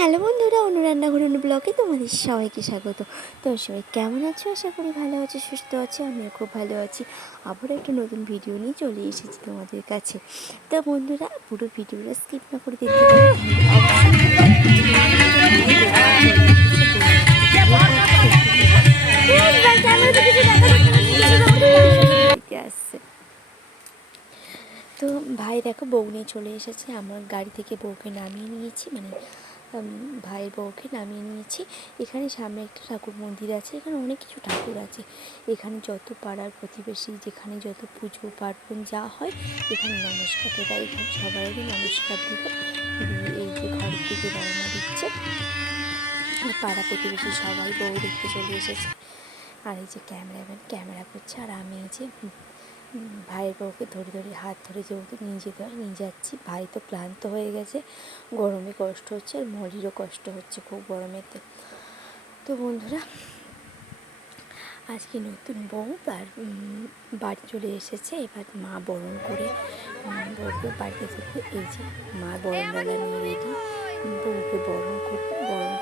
Hello বন্ধুরা অনুরান্নাঘর অনু ব্লগে তোমাদের সবাইকে স্বাগত। তো সবাই কেমন আছো? আশা করি ভালো আছো, সুস্থ আছো, আমিও খুব ভালো আছি। আবার একটা নতুন ভিডিও নিয়ে চলে এসেছি তোমাদের কাছে। তো বন্ধুরা, পুরো ভিডিওটা স্কিপ না করে দেখতে তো ভাই দেখো, বউ নিয়ে চলে এসেছে। আমার গাড়ি থেকে বউকে নামিয়ে নিয়েছি মানে ভাইয়ের বউকে নামিয়ে নিয়েছি। এখানে সামনে একটা ঠাকুর মন্দির আছে, এখানে অনেক কিছু ঠাকুর আছে। এখানে যত পাড়ার প্রতিবেশী, যেখানে যত পুজো, পার্বণ যা হয়, এখানে নমস্কার তাই এখানে সবারই নমস্কার দিয়ে এই যে ঘরের দিকে রওনা দিচ্ছে। পাড়া প্রতিবেশী সবাই বউ দেখতে চলে এসেছে। আর এই যে ক্যামেরাম্যান ক্যামেরা করছে। আর আমি এই যে ভাইয়ের বউকে ধরে ধরে হাত ধরে যেহেতু নিয়ে যেতে হয় নিয়ে যাচ্ছি। ভাই তো ক্লান্ত হয়ে গেছে গরমে কষ্ট হচ্ছে আর মরিরও কষ্ট হচ্ছে খুব গরমেতে। তো বন্ধুরা আজকে নতুন বউ উম, বাড়ি চলে এসেছে। এবার মা বরণ করে বউকে বাড়িতে থেকে এই যে মা বরণডালা নিয়ে রেডি। বউকে বরণ করতে বরণ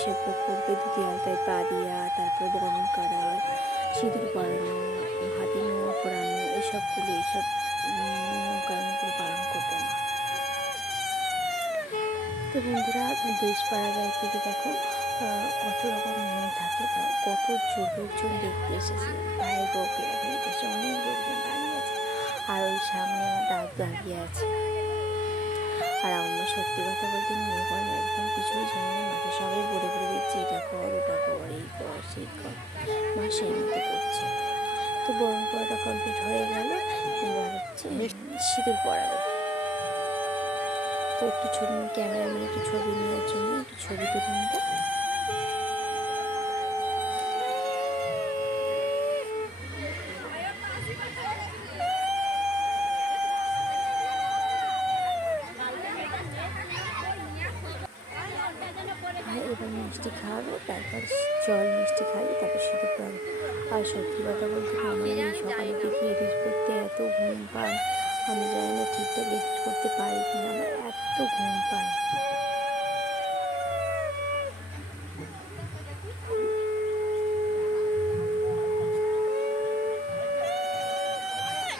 করতে সেগুলো করবে দিদি আলতায় পা দিয়া তারপরে বরণ করা সিঁদুর পরানো হাতে নোয়া পরানো এসবগুলো এইসব উম, পালন করবে মা। তো বন্ধুরা দেশ পাড়া গায়ে থেকে দেখো কত রকম নিয়ম থাকে কত লোকজন দেখতে এসেছে। ভাইয়ের বউকে এসে অনেক লোকজন দাঁড়িয়ে আছে আর ওই সামনে আমার দাদু দাঁড়িয়ে আছে। আর আমার সত্যি কথা বলতে মনে করে একদম কিছুই জানি না। মাকে সবাই বলে বলে দিচ্ছে এটা কর ওটা কর এই কর সেই কর। মা সেই মতো করছে। তো বরণ পড়াটা কমপ্লিট হয়ে গেল। এবার হচ্ছে সিঁদুর পড়াবে। তো একটু ছবি ক্যামেরাম্যান একটু ছবি নেওয়ার জন্য একটু ছবি তুলে নেব। মিষ্টি খাওয়াবে, তারপর জল মিষ্টি খাইয়ে তারপর শুধু খাওয়াবে আর সত্যি কথা বলতে আমি আমার সকালে দেখি এডিট করতে এত ঘুম পায়, আমি জানি না ঠিকঠাক এডিট করতে পারি কিনা, আমার এত ঘুম পায়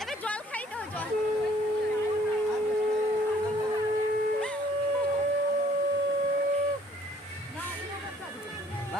এবার জল খাই তো জল তো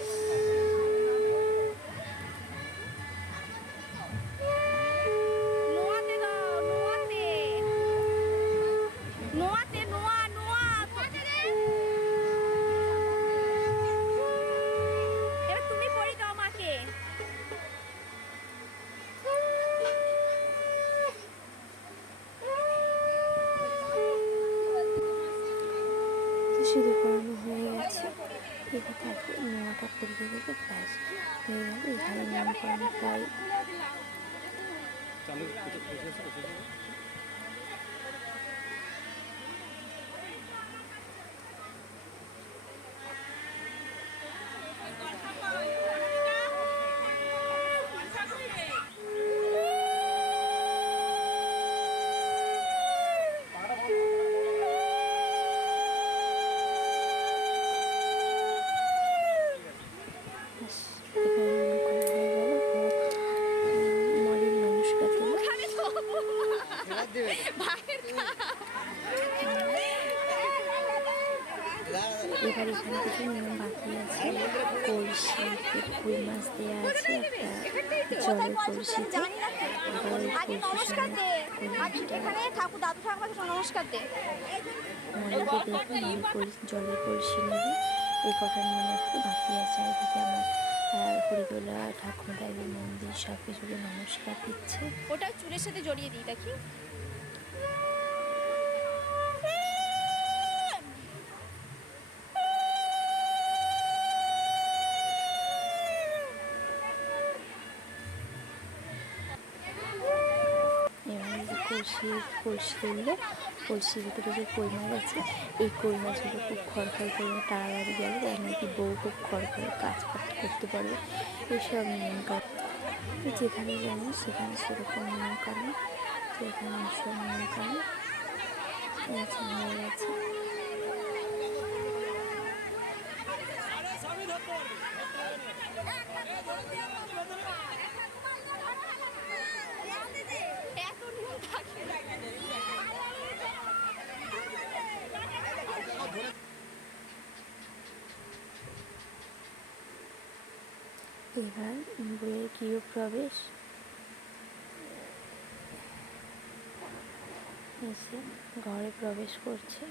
সিঁদুর পরানো হয়ে গেছে। এবার তারপর নোয়াটা পরিয়ে দেবে ব্যাস, হয়ে গেল। এখানে নিয়ম করানো প্রায় এবার এখানে কিছু নিয়ম বাকি আছে। কলসি কই মাছ দেওয়া আছে একটা জলের কলসিতে। নমস্কার দে। কলসি জলের কলসি নেবে এই কটার নিয়ম একটু বাকি আছে। এদিকে আমার হরিদোলা ঠাকুর মন্দির সব কিছুকে নমস্কার দিচ্ছে। ওটা চুলের সাথে জড়িয়ে দিই দেখি। কলসি কলসি তুললে কলসির ভিতরে যে কই মাছ আছে, এই কই মাছগুলো খুব খড়খড় করে তাড়াতাড়ি গেলে নাকি বউ খুব খড় করে কাজ করতে পারবে। এইসব নিয়ম কারণ যেখানে যেমন সেখানে সেরকম নিয়ম কারণ যেখানে সব নিয়ম কারণ আছে এবার বইয়ের গৃহপ্রবেশ এসে ঘরে প্রবেশ করছে।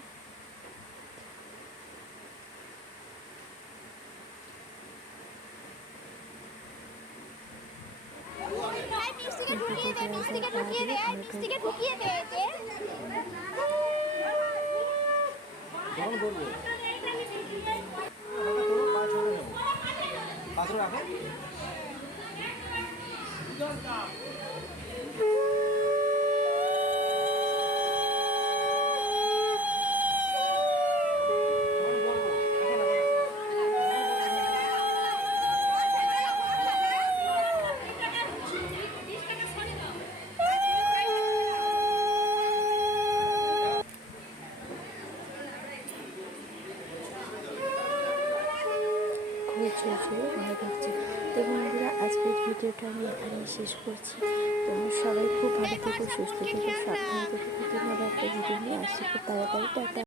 ঢুকিয়ে পাথর রাখো খুব ছোটো ছোটো ভয় তো বন্ধুরা, আজকের ভিডিওটা আমি এখানেই শেষ করছি। তোমরা সবাই খুব ভালো থেকো, সুস্থ থেকো, সাবধানে থেকো। নতুন একটা ভিডিও নিয়ে আসছি। খুব তাড়াতাড়ি, টাটা।